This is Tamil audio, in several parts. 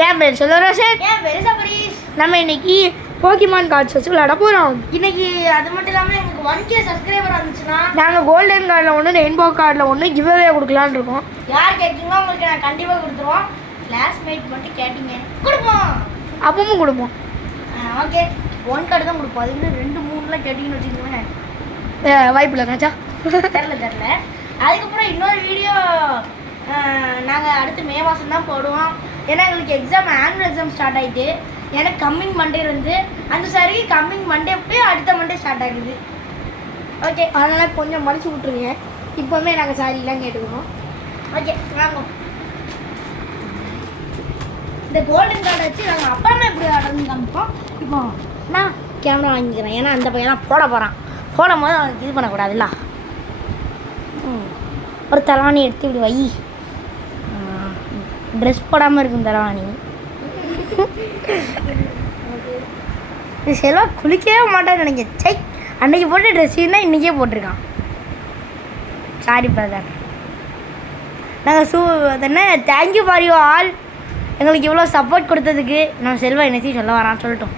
ஏன் பேர் செல்வராசன். ஏன் பேர் சபரீஷ். நம்ம இன்னைக்கு போக்கிமான் கார்ட்ஸ் வச்சு விளையாட போகிறோம். இன்னைக்கு அது மட்டும் இல்லாமல் எங்களுக்கு 1K சப்ஸ்கிரைபர் வந்துச்சுன்னா நாங்கள் கோல்டன் கார்டில் ஒன்று ரெயின்போ கார்டில் ஒன்று கிவ்அவே கொடுக்கலான்னு இருக்கோம். யார் கேட்குங்களோ உங்களுக்கு நான் கண்டிப்பாக கொடுத்துருவோம். கிளாஸ்மேட் மட்டும் கேட்டீங்க கொடுப்போம், அப்பவும் கொடுப்போம். ஓகே 1 கார்டு தான் கொடுப்போம். அதுக்கு 2 3லாம் கேட்டிங்கன்னு வச்சுக்கோங்களேன் வாய்ப்பு இல்லை காச்சா. தெரில. அதுக்கப்புறம் இன்னொரு வீடியோ நாங்கள் அடுத்து மே மாதம் தான் போடுவோம். ஏன்னா எங்களுக்கு ஆனுவல் எக்ஸாம் ஸ்டார்ட் ஆகிட்டு எனக்கு கம்மிங் மண்டே இருந்து அந்த சாரி கம்மிங் மண்டே போய் அடுத்த மண்டே ஸ்டார்ட் ஆகுது. ஓகே அதனால் கொஞ்சம் மடிச்சு விட்ருங்க. இப்போவுமே நாங்கள் சாரிலாம் கேட்டுக்கிறோம். ஓகே வாங்க. இந்த கோல்டன் கார்டை வச்சு நாங்கள் அப்புறமா எப்படி ஆடுறதுன்னு காமிப்போம். இப்போ நான் கேமரா வாங்கிக்கிறேன். ஏன்னா அந்த பையன் போட போகிறான். போடும் போது அவனுக்கு இது பண்ணக்கூடாதுல்ல. ஒரு தலவாணி எடுத்து இப்படி வை. ட்ரெஸ் போடாமல் இருக்கும் தலவாணி. இது செல்வா குளிக்கவே மாட்டான்னு நினைக்க. சை அன்றைக்கி போட்ட ட்ரெஸ் தான் இன்றைக்கே போட்டிருக்கான். Sorry brother. நாங்கள் அதென்ன தேங்க்யூ ஃபார் யூ ஆல். எங்களுக்கு இவ்வளோ சப்போர்ட் கொடுத்ததுக்கு நம்ம செல்வா என்னத்தையும் சொல்ல வரான்னு சொல்லட்டும்.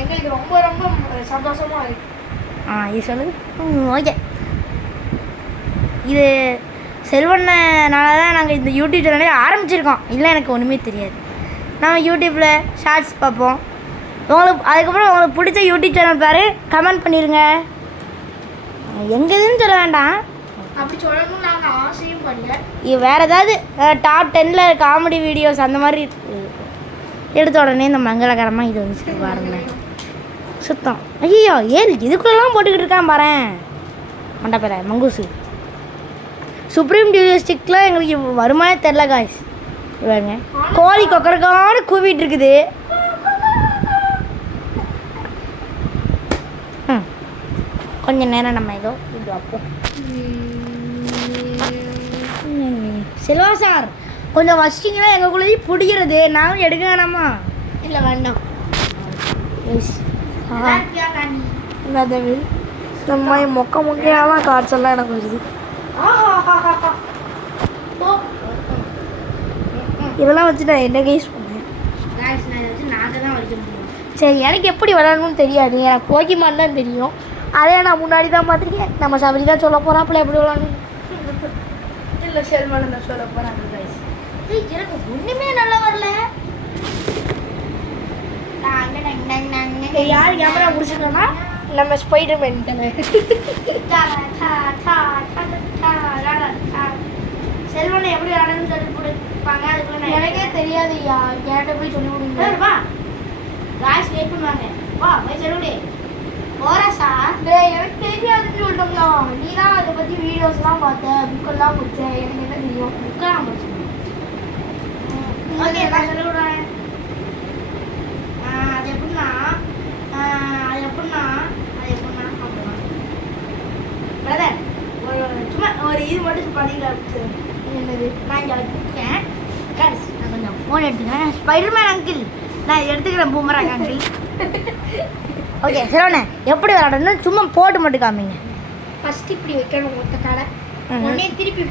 எங்களுக்கு ரொம்ப ரொம்ப சந்தோஷமாக இருக்குது. இது சொல்லுது. ஓகே இது செல்வண்ணனால தான் நாங்கள் இந்த யூடியூப் சேனலே ஆரம்பிச்சிருக்கோம். இல்லை எனக்கு ஒன்றுமே தெரியாது. நம்ம யூடியூப்பில் ஷார்ட்ஸ் பார்ப்போம். அதுக்கப்புறம் உங்களுக்கு பிடிச்ச யூடியூப் சேனல் பேர் கமெண்ட் பண்ணிடுங்க. எங்கேதுன்னு சொல்ல வேண்டாம். அப்படி சொல்லணும்னு நாங்கள் ஆசையும் பண்ணல. இது வேறு ஏதாவது டாப் 10ல் காமெடி வீடியோஸ் அந்த மாதிரி எடுத்த உடனே இந்த மங்களகரமாக இது வந்து பாருங்களேன் சுத்தம். ஐயோ இதுக்குள்ளெல்லாம் போட்டுக்கிட்டு இருக்கான் பாரேன் மண்டப்பேர மங்கூசு. சுப்ரீம் டியூரிஸ்டிக்கில் எங்களுக்கு வருமானே தெரில காய்ஸ். பாருங்க கோழி கொக்கரக்கான கூவிட்டு இருக்குது. கொஞ்சம் நேரம் நம்ம ஏதோ இது வைப்போம். செல்வா சார் கொஞ்சம் வச்சிட்டிங்கன்னா எங்களுக்குள்ளேயே பிடிக்கிறது. நானும் எடுக்க வேணாமா? இல்லை வேண்டாம். நம்ம மொக்க மொக்கையாக கார்ட்ஸ் எல்லாம் எனக்கு வருது. இதெல்லாம் வச்சு நான் என்ன கேஸ் பண்ணேன். சரி எனக்கு எப்படி விளையாடணும்னு தெரியாது. எனக்கு போக்கிமான் தான் தெரியும். அதே நான் முன்னாடி தான் பார்த்துருக்கேன். நம்ம சபரி தான் சொல்ல போகிறாப்புல எப்படி விளையாடணும். இல்லை செல்வன் தான் சொல்ல போகிறாங்க. எனக்கு ஒன்றுமே நல்லா வரல. யார் கேமரா பிடிச்சிருக்கோன்னா நம்ம ஸ்பைடர்மேன் தானே. செல்வனை எப்படி ஆடணும்னு சொல்லி கொடுப்பாங்க. அதுக்குள்ள எனக்கே தெரியாது. கேட்ட போய் சொல்லி கொடுங்க. வா காய்ஸ் வெயிட் பண்ணுவாங்க. வா போய் செல்வனே போகிறா சார். எனக்கு தெரியாதுன்னு சொல்லிட்டோம்னா நீ தான் அதை பற்றி வீடியோஸ்லாம் பார்த்த புக்கெல்லாம் முடிச்ச. எனக்கு என்ன தெரியும்? புக்கெல்லாம் முடிச்சேன். ஓகே நான் சொல்லி விடுறேன். அது எப்படின்னா பிரதர் சும்மா ஒரு இது மட்டும் பண்ணிக்கலாம். என்னது? நான் இங்கே வச்சுருக்கேன். நான் கொஞ்சம் ஃபோன் எடுத்துக்கிறேன். ஸ்பைடர்மேன் அங்கிள் நான் எடுத்துக்கிறேன். Boomerang uncle. ஓகே செல்வனே எப்படி விளையாடணும் சும்மா போட்டு மட்டும் காமிங்க. ஃபஸ்ட்டு இப்படி வைக்கணும் மொத்த கடை. உடனே திருப்பி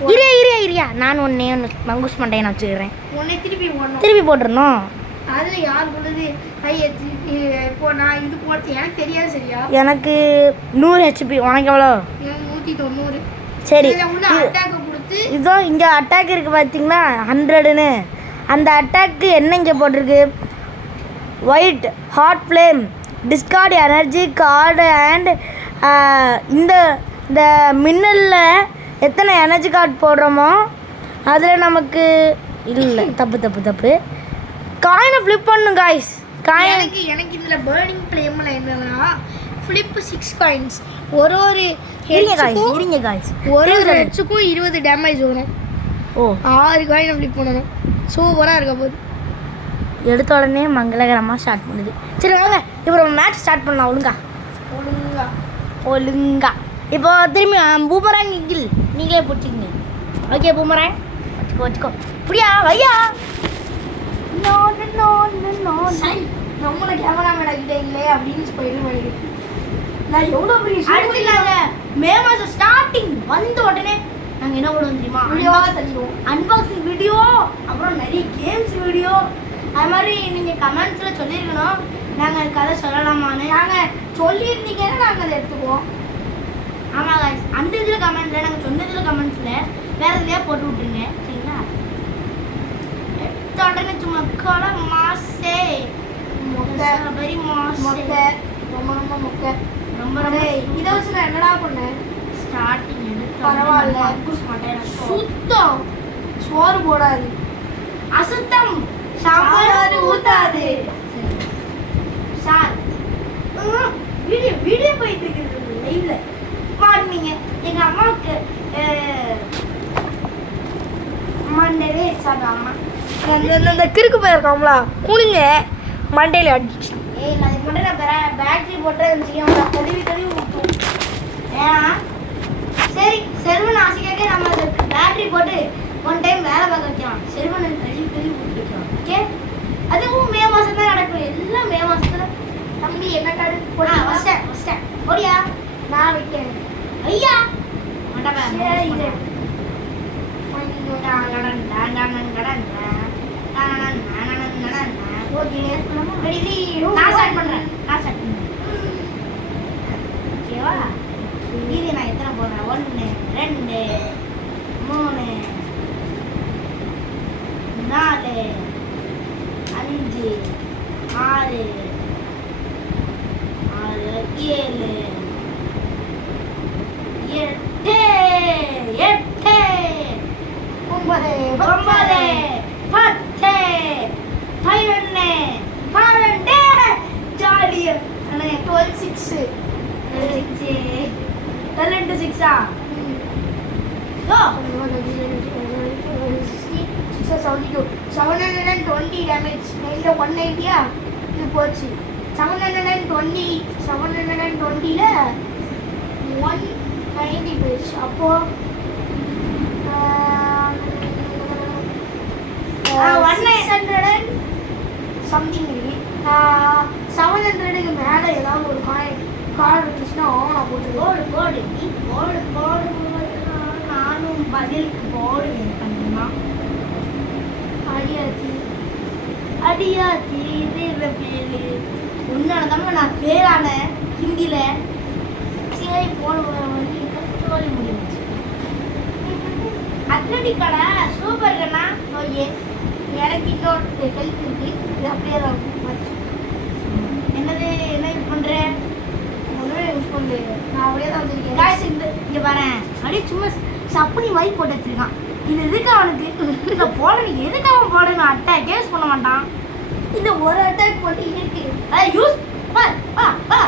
இரியா நான் ஒன்று மங்கூஸ் மண்டையை நான் வச்சுக்கிறேன். உடனே திருப்பி திருப்பி போட்டுருணும். அதில் யார் பொழுது இப்போ நான் இது போட்டு எனக்கு தெரியாது. சரியா? எனக்கு 100 HP. உனக்கு எவ்வளோ? 190. சரி அட்டாக் கொடுத்து இதோ இங்கே அட்டாக் இருக்குது பார்த்தீங்களா 100ன்னு. அந்த அட்டாக்கு என்ன இங்கே போட்டிருக்கு? White hot flame discard energy card and இந்த இந்த மின்னலில் எத்தனை எனர்ஜி கார்டு போடுறோமோ அதில் நமக்கு இல்லை. தப்பு காயினை ஃப்ளிப் பண்ணும் காய்ஸ். எனக்கு இதில் பேர்னிங் ஃப்ளேமில் என்னன்னா ஃப்ளிப் 6 காயின்ஸ். ஒரு இருங்க காய்ஸ் ஒரு ஹெட்ஸுக்கும் 20 டேமேஜ் வரும். 6 காயினை ஃப்ளிப் பண்ணணும். சூப்பராக இருக்க போது. எடுத்த உடனே மங்களகரமாக ஸ்டார்ட் பண்ணுது. சரி வாங்க இப்போ நம்ம மேட்ச் ஸ்டார்ட் பண்ணலாம். ஒழுங்கா இப்போ திரும்பி பூமராங் இங்கில் நீங்களே பிடிச்சிங்க. ஓகே பூமராங் வச்சுக்கோ இப்படியா வையா. நம்மள கேமராமேன் கிட்ட இல்லை அப்படின்னு ஸ்பைடர்மேன். நான் எவ்வளோ பெரிய மே மாதம் ஸ்டார்டிங் வந்த உடனே நாங்கள் என்ன பண்ணுவோம் தெரியுமா? வீடியோவாக தள்ளிடுவோம். அன்பாக்சிங் வீடியோ, அப்புறம் நிறைய கேம்ஸ் வீடியோ, அது மாதிரி நீங்கள் கமெண்ட்ஸில் சொல்லியிருக்கணும் நாங்கள் அது கதை சொல்லலாமான்னு. நாங்கள் சொல்லியிருந்தீங்கன்னா நாங்கள் அதை எடுத்துக்குவோம். ஆமாம் guys, அந்த இதில் கமெண்ட்ஸில் நாங்கள் சொன்னதில் கமெண்ட்ஸில் வேறு எதுலையா போட்டு விட்ருங்க சரிங்களா. எடுத்த உடனே சும்மா கொலை மாசே மொக்கை வெரி மாசே மொக்கை ரொம்ப ரொம்ப மொக்கை. ரொம்ப ரொம்ப இதை வச்சு நான் என்னடா பண்ணேன்? ஸ்டார்டிங் எடுத்து பரவாயில்ல. சுத்தம் சோறு போடாது, அசுத்தம் சாம்பார் ஊத்தாது. சார் வீடியோ வீடியோ போயிட்டு இருக்குது லைவ்ல பாருங்க. எங்க அம்மாவுக்கு மண்டவே சார் அம்மா இந்த கிறுக்கு போயிருக்காங்களா குனிங்க மண்டையில் அடிச்சு. ஏய் நான் இதுக்கு மட்டும் நான் பேட்டரி போட்டு வச்சுக்கோங்க கழுவி கழுவி ஊற்றும். ஏன்னா சரி செல்வன் ஆசைக்காக நம்ம பேட்டரி போட்டு ஒன் டைம் வேலை பார்க்க வைக்கலாம். செல்வனை கழுவி கழுவி ஊற்றி வைக்கலாம். ஓகே அதுவும் மே மாதம் தான் நடக்கும். எல்லாம் மே மாதத்துல. தம்பி என்ன காடு வச்சிட்டேன் ஓடியா நான் வைக்கிறேன். ஐயா சரி, இது. ஓகே நான் ஸ்டார்ட் பண்றேன். ஓகேவா இது நான் எத்தனை போடுறேன்? 1 2 3 4 5 6 7 8 8 ஒன்பது 9 10 11 12 ஜாலியா 12 6 12 6 go 720 டேமேஜ். 190 இது போச்சு. 720 720ல 190 போயிடுச்சு. அப்போ 600 சம்திங் இருக்கு. 700க்கு மேலே ஏதாவது ஒரு கார்டு இருந்துச்சுன்னா நான் போட்டு போடு போடு நீ போடு போடு நானும் பதிலுக்கு போடு பண்ணுமா அடியாச்சு. அடியாத்தி இது இல்லை பேரு உன்னால தான் நான் பேரானேன் ஹிந்தியில். சரி போடுவேன் தோழி முடிஞ்சு. அத்லட்டிக் கடை சூப்பர் கண்ணா. ஓகே எனக்கு இன்னொரு ஹெல்ப் இருக்கு. இது அப்படியே தான் வச்சு என்னது என்ன இது பண்ணுறேன்? ஒன்றுமே யூஸ் பண்ணல. நான் அப்படியே தான் வச்சிருக்கேன். காய்ச்சி இங்கே வரேன் அப்படியே சும்மா சப்புனி மாதிரி போட்டு வச்சிருக்கான். இது எதுக்கு அவனுக்கு இந்த போடணும்? எதுக்கு அவன் போடணும்? அட்டாக் யூஸ் பண்ண மாட்டான். இந்த ஒரு அட்டாக் மட்டும் இருக்கு. அதை யூஸ்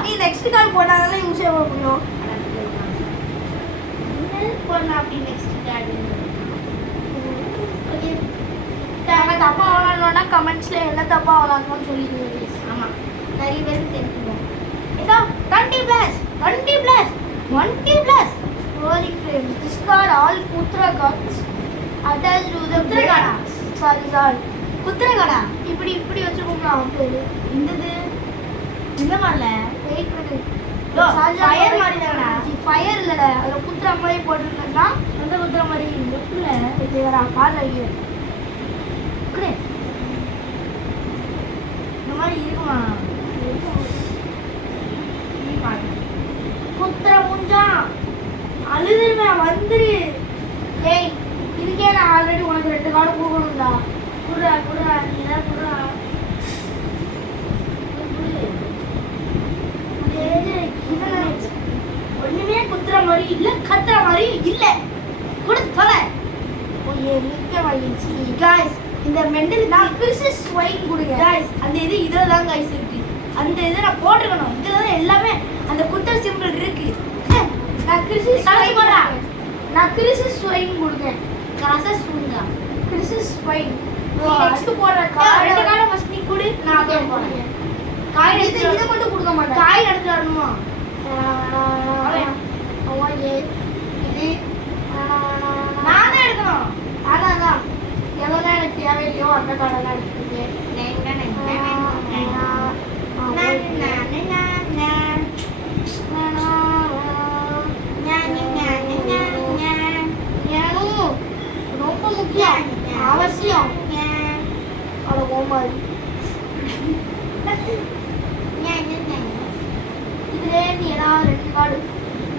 நீ நெக்ஸ்ட் கால் போட்டாதான் யூஸ் பண்ண முடியும். பண்ண அப்படி நெக்ஸ்ட் கார்டு ஓகே நாங்கள் தப்பாக விளாட்ணுன்னா கமெண்ட்ஸில் என்ன தப்பாக விளாட்ணும்னு சொல்லிடுங்க. ஆமாம் நிறைய பேருக்கு தெரிஞ்சுக்கோம். இதோ 20+. Rolling frames. Discard all Putra cards attached to the Putra card. Sorry. குத்துறகடா இப்படி இப்படி வச்சுக்கோங்களா பேரு. இந்தது இந்த மாதிரில வெயிட் பண்ணு. இதோ, fire மாதிரி தானடா. ஃபயர் இல்லைடா, அதில் குத்துற மாதிரி போட்டுருந்தேன்னா அந்த குத்துற மாதிரி இருக்குல்ல. இது வேற கால் ஐயோ குடு. இந்த மாதிரி இருக்குமா? நீ பாரு. குத்துற முஞ்சா அழுதுருவேன் வந்துரு. ஏய் இதுக்கே நான் ஆல்ரெடி உனக்கு 2 கார்டு கொடுக்கணும்டா. குடுறா நீ தான் குடுறா. ஒண்ணுமே குத்துற மாதிரி இல்ல கத்துற மாதிரி இல்ல. குடு தொலை. ஓகே நிற்க வாங்கிச்சு. காய்ஸ் இந்த மெண்டல் நான் கிறிஸ்டஸ் ஸ்வைன் கொடுங்க. காய்ஸ் அந்த இது இதில் தான் காய்ஸ் இருக்கு. அந்த இதை நான் போட்டிருக்கணும். இதில் தான் எல்லாமே அந்த குத்துற சிம்பிள் இருக்கு. நான் கிறிஸ்டஸ் கலந்து போடா. நான் கிறிஸ்டஸ் ஸ்வைன் கொடுங்க. கிராசஸ் சூங்கா கிறிஸ்டஸ் ஸ்வைன் ஓ, நெக்ஸ்ட் போடுற 2 கார்டு கார்டை ஃபர்ஸ்ட் நீ குடு. நான் அப்புறம் போறேன். காய் இது எடுத்து இதை மட்டும் கொடுக்க மாட்டேன். காய் எடுத்து வரணுமா? ஓகே இது நான் தான் எடுக்கணும். அதான் எவ்வளோதான் எனக்கு தேவையில்லையோ அந்த கார்டெல்லாம் எடுத்துருக்கேன். ரொம்ப முக்கியம் அவசியம். அவ்வளோ கோமாரி இதுல நீ ஏதாவது 2 கார்டு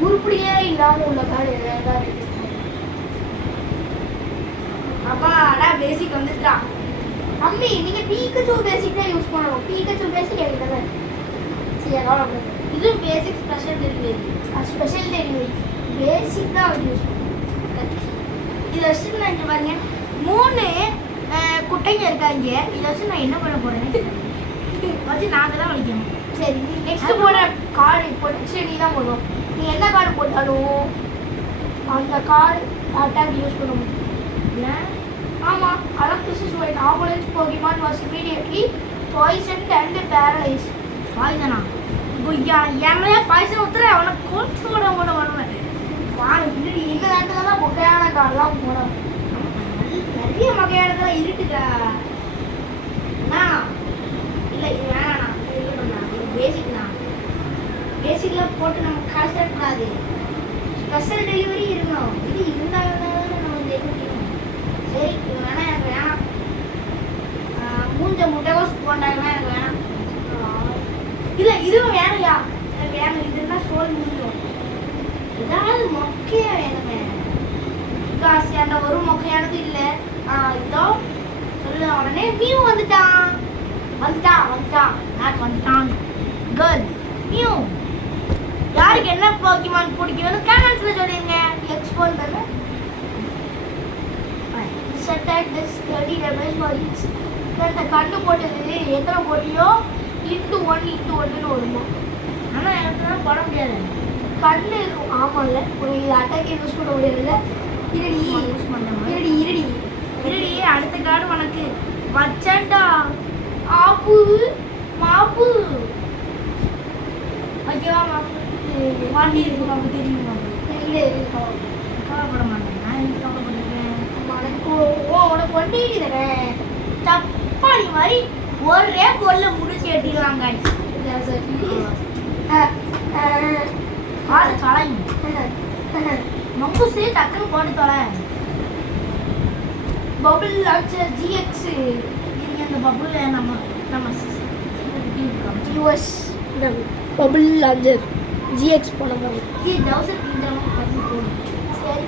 உருப்படியே இல்லாம உள்ள கார்டு ஏதாவது அப்பா அதான் பேசிக் வந்துட்டா. தம்பி நீங்க பீக்கச்சூ பேசிக் தான் யூஸ் பண்ணணும். பீக்கச்சூ பேசிக் என்கிட்ட சரி அதான் இது பேசிக் ஸ்பெஷல் டெலிவரி. ஸ்பெஷல் டெலிவரி பேசிக் தான் அவர் யூஸ் பண்ணுவோம். இதை வச்சு நான் இங்கே பாருங்க 3 குட்டைங்க இருக்காங்க. இதை வச்சு நான் என்ன பண்ண போறேன் வச்சு நாங்கள் தான் வலிக்கணும். சரி நெக்ஸ்ட் போட கார்டு இப்போ நெக்ஸ்ட் நீ தான் போடணும். நீ என்ன கார்டு போட்டாலும் அந்த கார்டு அட்டாக் யூஸ் பண்ண முடியும். ஏன்? ஆமாம் அதான் this is why ambulance Pokemon was immediately poisoned and paralyse. பாய்சனா? இப்போ எம்மையா பாய்சன் ஊற்றுற அவனை கொண்டு கூட வருவேன். இந்த நேரத்தில் தான் முக்கியமான கார்டெலாம் போடணும். நிறைய வகையானதெல்லாம் இருக்குடா. அண்ணா இல்லை இது வேணாண்ணா, இது இருக்கட்டும்ண்ணா, இது பேசிக்ண்ணா. பேசிக்லாம் போட்டு நம்ம காசு தரக்கூடாது. ஸ்பெஷல் டெலிவரி இருக்கணும். இது இருந்தாலும் தான் நம்ம செய்ய முடியும். சரி இது வேணாம், எனக்கு வேணாம். மூஞ்ச முட்டைகோஸ் போண்டாங்கன்னா எனக்கு வேணாம். இல்லை இதுவும் வேணையா, எனக்கு வேணும். இதுன்னா சோல் முடியும். ஏதாவது மொக்கையா வேணுமே. காசு அந்த ஒரு மொக்கையானது இல்லை. இதோ சொல்லு உடனே மியூ வந்துட்டான். நாக்கு வந்துட்டான். Girl mu. யாருக்கு என்ன போக்கிமான் பிடிக்கும்னு கமெண்ட்ஸ்ல சொல்லிருங்க. எக்ஸ்போர்ட் தானே. Attack this 30 damage for each. இந்த கண்ணு போட்டது எத்தனை போட்டியோ ×1 வருமா? ஆனால் எனக்கு தான் போட முடியாது. கண்ணு இருக்கும். ஆமாம்ல உனக்கு இது அட்டாக்கே யூஸ் பண்ண முடியாதுல்ல. இருடி யூஸ் பண்ண இருடி அடுத்த கார்டு உனக்கு வச்சண்டா. ஆப்பு மாப்பு ஓகேவா? மாப்பு வாண்டி இருக்கு. மாப்பு தெரியும். மாப்பு இல்லை கவலைப்பட மாட்டேன். நான் எனக்கு கவலைப்பட்டுருக்கேன். உனக்கு வண்டி தானே தப்பாளி மாதிரி ஒரே பொருளை முடிச்சு எட்டிடுவாங்க. ஆளு தொலையும் மங்குசு டக்குன்னு போட்டு தொலை. Bubble launcher GX. நீங்க அந்த பபுள் நம்ம யூஎஸ் பபுள் லான்ச்சர் ஜிஎக்ஸ் பண்ண போகிறோம். சரி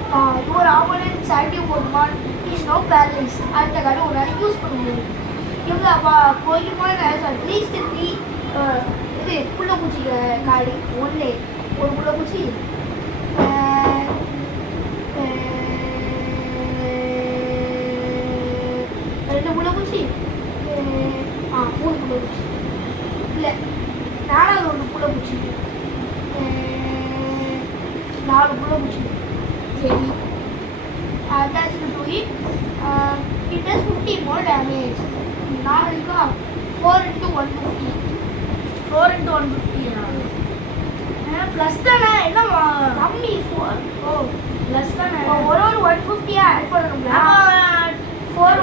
your opponent active Pokemon is no paralyse. அடுத்த கார்டு ஒரு நாளைக்கு யூஸ் பண்ண முடியாது. இவங்க போகிமான் அட்லீஸ்ட் 3 இது புள்ளப்பூச்சி கார்டு. ஒன்று ஒரு புள்ளப்பூச்சி, 2 புள்ளப்பூச்சி, 3 புள்ளப்பூச்சி, இல்லை 4வது 1 புள்ளப்பூச்சி, 4 புள்ளப்பூச்சி. சரி attached to it, it does 50 more damage. 4 இருக்கா 4 × 150. 4 × 150 ப்ளஸ் தானே? என்ன கம்மி 4. ஓ ப்ளஸ் தானே? ஒரு 150 ஆட் பண்ணணும்ல. 4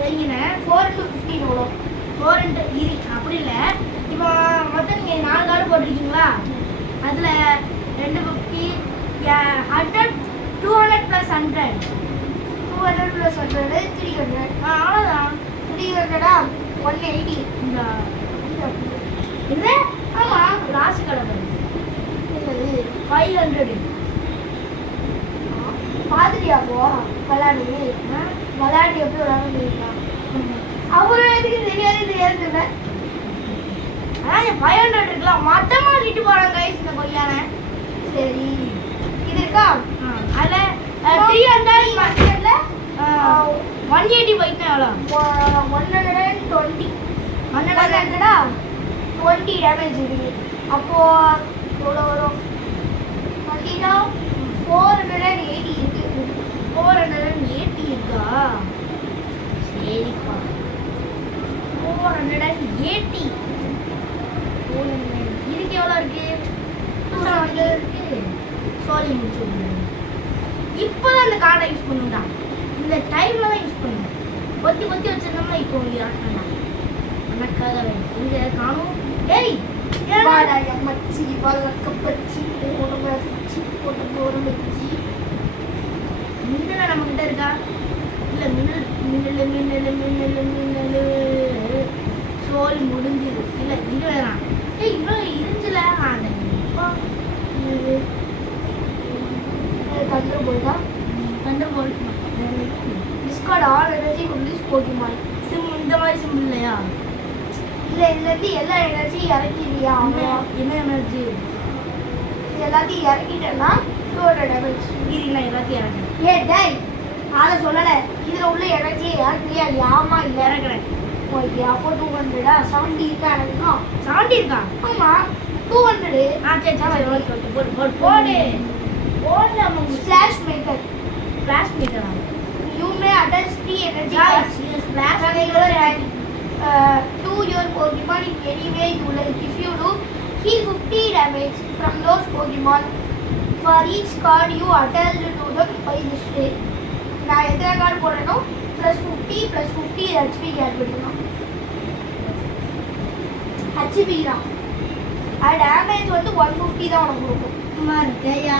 வைங்கினேன். 4 × 15 எவ்வளோ? 4 × இரு அப்படி இல்லை. இப்போ மொத்தம் நீங்கள் 4 கார்டு போட்டிருக்கீங்களா? அதில் 250 100 200 + 100 200 + 100 300. அவ்வளோதான். 300 180. இந்த இது ஆமாம் ராசி கலர் என்னது 500. பார்த்துட்டியா போ விளையாடி எப்படி விளையாட தெரியுமா? அப்புறம் எதுக்கு தெரியாது. அதான் 500 இருக்கலாம். மொத்தமாக விட்டு போகிறாங்க கைஸ் இந்த கொய்யானை. சரி இது இருக்கா? அதில் 300 180 பைக்னா எவ்வளோ? 120 20 டேமேஜ் இருக்கு. அப்போது எவ்வளோ வரும்? 480 இருக்கு. 480 இருக்கா? சரிப்பா 480. இதுக்கு எவ்வளோ இருக்கு? 270 இருக்கு. சாரி முடிச்சு. இப்போ தான் இந்த கார்டை யூஸ் பண்ணுடா. இந்த டைமில் தான் யூஸ் பண்ணுங்க. கொத்தி வச்சிருந்தோம்னா இப்போ ஆட்டலாம். எனக்காக இங்கே காணும். ஏய் மச்சி வளர்க்கப்பச்சி போட்டு மச்சி மின்னல நம்ம கிட்ட இருக்கா? இல்லை மின்னல் ஸ்டோரி முடிஞ்சுது. இல்லை இது வேணாம். இவ்வளோ இருந்துச்சுல அது Thunderbolt தான். Thunderbolt. Discard all energy from this Pokemon. இந்த மாதிரி சிம்பிள் இல்லையா? இல்லை இதுலேருந்து எல்லா எனர்ஜியும் இறக்கிடுறியா? என்ன எனர்ஜி? இது எல்லாத்தையும் இறக்கிட்டேன்னா 200 டேமேஜ். இது நான் எல்லாத்தையும் இறக்குறேன். டேய் அதை சொல்லலை. இதில் உள்ள எனர்ஜியை இறக்குறியா? ஆமா இல்லை இறக்குறேன். ஓகே அப்போ 200 70 இருக்கா எனக்குன்னா? 70 இருக்கா? ஆமாம் 200. சரி சரி ஓகே ஓகே போடு போடு போடு போடு. நம்ம ஸ்லாஷ் மேக்கர். ஃப்ளாஷ் மீட்டரா? You may attach 3 energy Guys, cards yes, flash from meter. your hand to your Pokemon in any way you like. If you do, heal 50 damage from those Pokemon for each card you attach to them by this way. நான் எத்தனை கார்டு போடுறேனோ +50 +50 ஹெச்பி ஆட் பண்ணிக்கணும். ஹெச்பி தான். அது டேமேஜ் வந்து 150 தான் உனக்கு கொடுக்கும். மர்க்கையா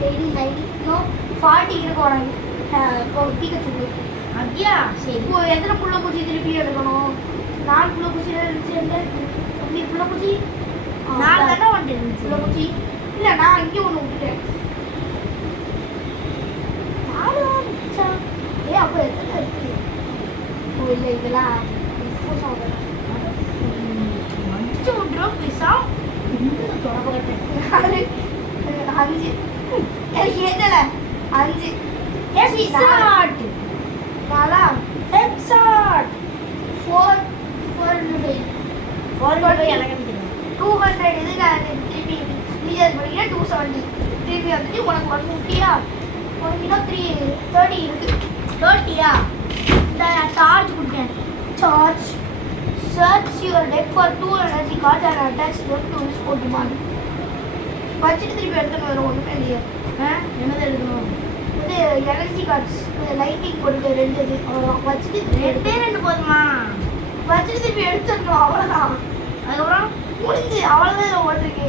டெய்லி 90 நோ 40 இருக்கும் உனக்கு. பிகச்சு அப்படியா? சரி இப்போ எத்தனை புள்ள பூச்சி திருப்பி எடுக்கணும்? 4 புள்ள பூச்சி இருந்துச்சு. எப்படி புள்ள பூச்சி? 4 தானே வந்து புள்ள பூச்சி இல்லை நான் இங்கே ஒன்று விட்டுட்டேன். 4 மிச்சா? அப்போ எத்தனை இருக்கு? ஓ இல்லை இதெல்லாம் மஞ்சள் விட்டுரும் பைசா தொடப்பகட்டேன். 5 ஏதல 5 எக்ஸாட் நாலா எக்ஸாட் 400 எனக்கு தெரியும். 200 இது நான் திருப்பி ரீசார்ஜ் பண்ணிக்கிறேன். 270 திருப்பி வந்துட்டு உனக்கு 150யா? உனக்கு இன்னும் 30 இருக்கு. 30யா? இந்த சார்ஜ் கொடுத்தேன். Charge. Search your deck for 2 energy cards and attach them to this Pokemon. வச்சுட்டு திருப்பி எடுத்துன்னு வரும். ஒன்றுமே இல்லையா? என்னது எடுக்கணும்? இது எனர்ஜி கார்ட்ஸ் லைட்டிங் போட்டு 2 இது அவ்வளோதான். வச்சுட்டு ரெண்டே 2 போதுமா? வச்சுட்டு திருப்பி எடுத்துடணும். அவ்வளோதான். அதுக்கப்புறம் முடிஞ்சு அவ்வளோதான் இதில் ஓட்டிருக்கு.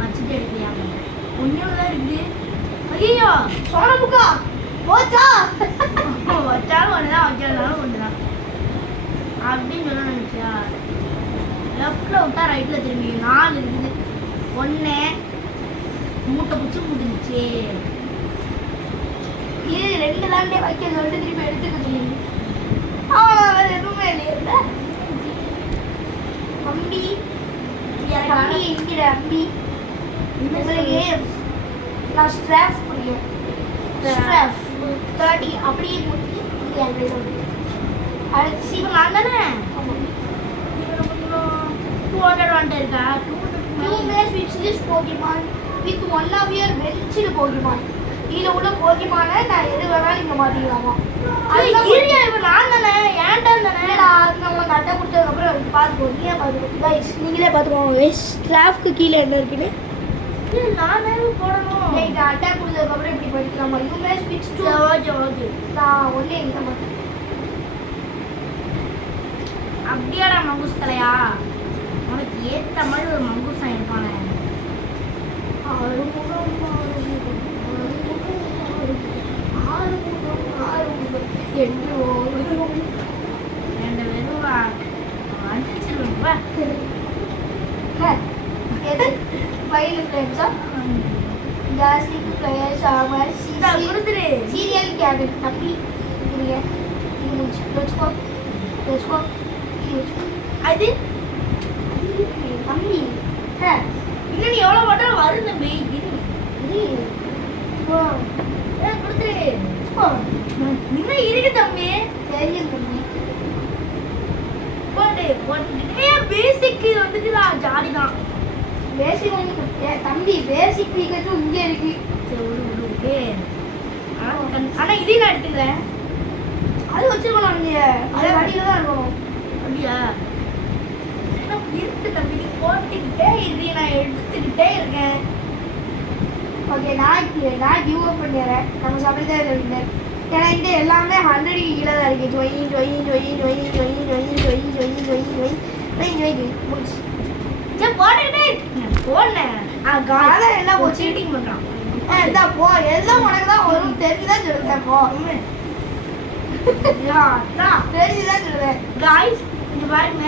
வச்சுட்டு எடுக்கலையா? ஒன்று தான் இருக்குது. ஐயோ சோன புக்கா போச்சா? வச்சாலும் ஒன்று தான் வைக்கலனாலும் ஒன்று தான் அப்படின்னு சொல்ல நினச்சியா? லெஃப்டில் விட்டா ரைட்டில் திரும்பி 4 இருக்குது. 1 மூட்டை பிடிச்சி முடிஞ்சிச்சு. இது 2 தாண்டே வைக்க சொல்லிட்டு திருப்பி எடுத்துக்கிட்டு அவ்வளோ வேறு எதுவுமே இல்லையா? அம்பி அம்பி என்கிற அம்பி உங்களுக்கு நான் ஸ்ட்ராஃப் புரியும். ஸ்ட்ராஃப் 30 அப்படியே முடிஞ்சு இது என்கிட்ட வந்து அடுத்து இப்போ நான் தானே ஆமாம். 200 இருக்கா? You may switch this Pokemon with one of your benched Pokemon. இதில் உள்ள போக்கிமான நான் எது வேணாலும் இங்கே மாற்றிக்கலாமா? இருங்க இப்போ நான் தானே ஏன்டா தானே இல்லைடா அது நம்ம கரெக்டாக கொடுத்ததுக்கப்புறம் பார்த்துக்கோ. நீயே பார்த்துக்கோ கைஸ், நீங்களே பார்த்துக்கோங்க கைஸ். ஸ்ட்ராஃப்க்கு கீழே என்ன இருக்குன்னு நான் தானே போடணும். இந்த அட்டாக் கொடுத்ததுக்கப்புறம் இப்படி படிக்கலாமா? யூ மே ஸ்விட்ச் டு ஓகே ஓகே நான் ஒன்றே இங்கே மாட்டேன். அப்படியாடா மங்கூஸ் தலையா? உனக்கு ஏற்ற மாதிரி ஒரு மங்கூஸ் இருப்பானே. என்று 2 பேரும் அடிச்சிருவா. எது ஃபைல் ஃப்ரெண்ட்ஸா ஜாஸ்தி ஃப்ளையர் ஷாமர் கொடுத்துரு. சீரியல் கேபின் தம்பி இருங்க. இது முடிச்சு வச்சுக்கோ வச்சுக்கோ. இது வச்சுக்கோ. அது தம்பி இன்னும் நீ எவ்வளோ போட்டாலும் வரும் தம்பி. கொடுத்துரு. இன்னும் இருக்கு தம்பி. தெரியும் தம்பி. போட்டு போட்டுக்கிட்டே பேசிக் வந்துட்டு ஜாலி தான். பேசிக் வந்து தம்பி பேசிக் பிகேஜும் இங்கே இருக்கு. சரி விடு விடு. ஆனால் இதையும் நான் எடுத்துக்கிறேன். அது வச்சுக்கணும். நீங்கள் அதே வண்டியில் தான் இருக்கணும். அப்படியா? இருக்கு தம்பி, நீ போட்டுக்கிட்டே இரு, நான் எடுத்துக்கிட்டே இருக்கேன். ஓகே நான் கிவ் அப் பண்ணிடுறேன். நம்ம அப்படி தான் இருக்கேன். ஏன்னா இந்த எல்லாமே 100 கீழே தான் இருக்குது. ஜொயின் ஜொயின் ஜொயின் ஜொயின் ஜொயின் ஜொயின் ஜொயின் ஜொயின் ஜொயின் ஜொயின் ஜொயின் ஜொயின் முடிச்சு. சரி போட்டுக்கிட்டே போடனேன். அதான் எல்லாம் போச்சு. சீட்டிங் பண்ணுறான். இந்தா போ, எல்லாம் உனக்கு தான் வரும் தெரிஞ்சுதான் சொல்லுறேன். போ அதான் தெரிஞ்சுதான் சொல்லுவேன். காய்ஸ் இங்க பாருங்க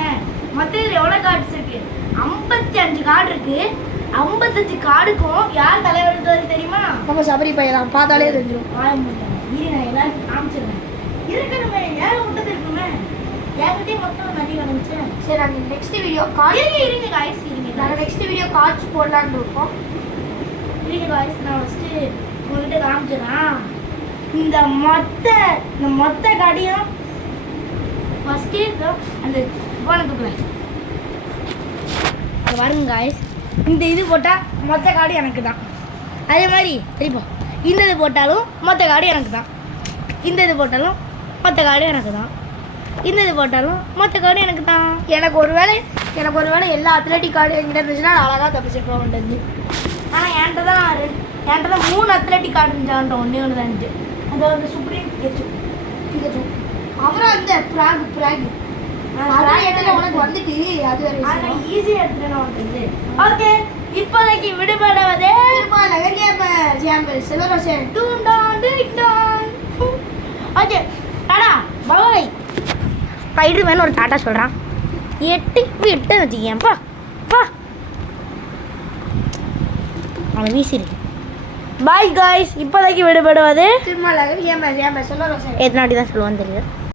மொத்தத்தில் எவ்வளோ கார்ட்ஸ் இருக்கு 55 கார்டு இருக்கு 55 கார்டுக்கும் யார் தலைவர் எடுத்தது தெரியுமா நம்ம சபரி பையன் பார்த்தாலே தெரிஞ்சிடும். வாய மாட்டேன் இரு நான் எல்லாருக்கும் காமிச்சிடுறேன் இருக்கணுமே ஏன் விட்டது இருக்குமே என்கிட்டயே மொத்தம் நிறைய ஆரம்பிச்சேன் சரி நாங்கள் நெக்ஸ்ட் வீடியோ கார்ட்ஸ் இருங்க காய்ஸ் இருங்க நாங்கள் நெக்ஸ்ட் வீடியோ கார்ட்ஸ் போடலான்னு இருக்கோம். இருங்க காய்ஸ் நான் ஃபஸ்ட்டு உங்கள்கிட்ட காமிச்சிடறேன் இந்த மொத்த கார்டையும் ஃபஸ்ட்டு அந்த போன தூக்குறேன் வருங்க காய்ஸ் இந்த இது போட்டால் மொத்த கார்டு எனக்கு தான் அதே மாதிரி சரிப்பா இந்த இது போட்டாலும் மொத்த கார்டு எனக்கு தான் இந்த இது போட்டாலும் மொத்த கார்டு எனக்கு தான் இந்த இது போட்டாலும் மொத்த கார்டு எனக்கு தான் எனக்கு ஒருவேளை எல்லா அத்லெட்டிக் கார்டு என்கிட்ட இருந்துச்சுன்னா நான் அழகாக தப்பிச்சிருப்போம் வந்து. ஆனால் என்கிட்ட தான் 3 அத்லெட்டிக் கார்டு இருந்துச்சான்ட்டு ஒன்று தான் இருந்துச்சு அது வந்து சுப்ரீம் பிகச்சு அப்புறம் அந்த பிராக் உனக்கு வந்துட்டு அது வேற விஷயம். ஆனால் ஈஸியாக எடுத்துகிட்டு வந்துருது ஓகே இப்போதைக்கு விடுபடுவதே நகர் கேம்பஸ் சிலரோசன் ஓகே டாடா பாய் ஸ்பைடர்மேன் ஒரு டாட்டா சொல்கிறான் எட்டு விட்டு வச்சுக்கேன்ப்பா பா அவனை வீசிடு பாய் காய்ஸ் இப்போதைக்கு விடுபடுவது திருமலகர் கேம்பஸ் சிலரோசன் எத்தனை வாட்டி தான் சொல்லுவான்னு தெரியுது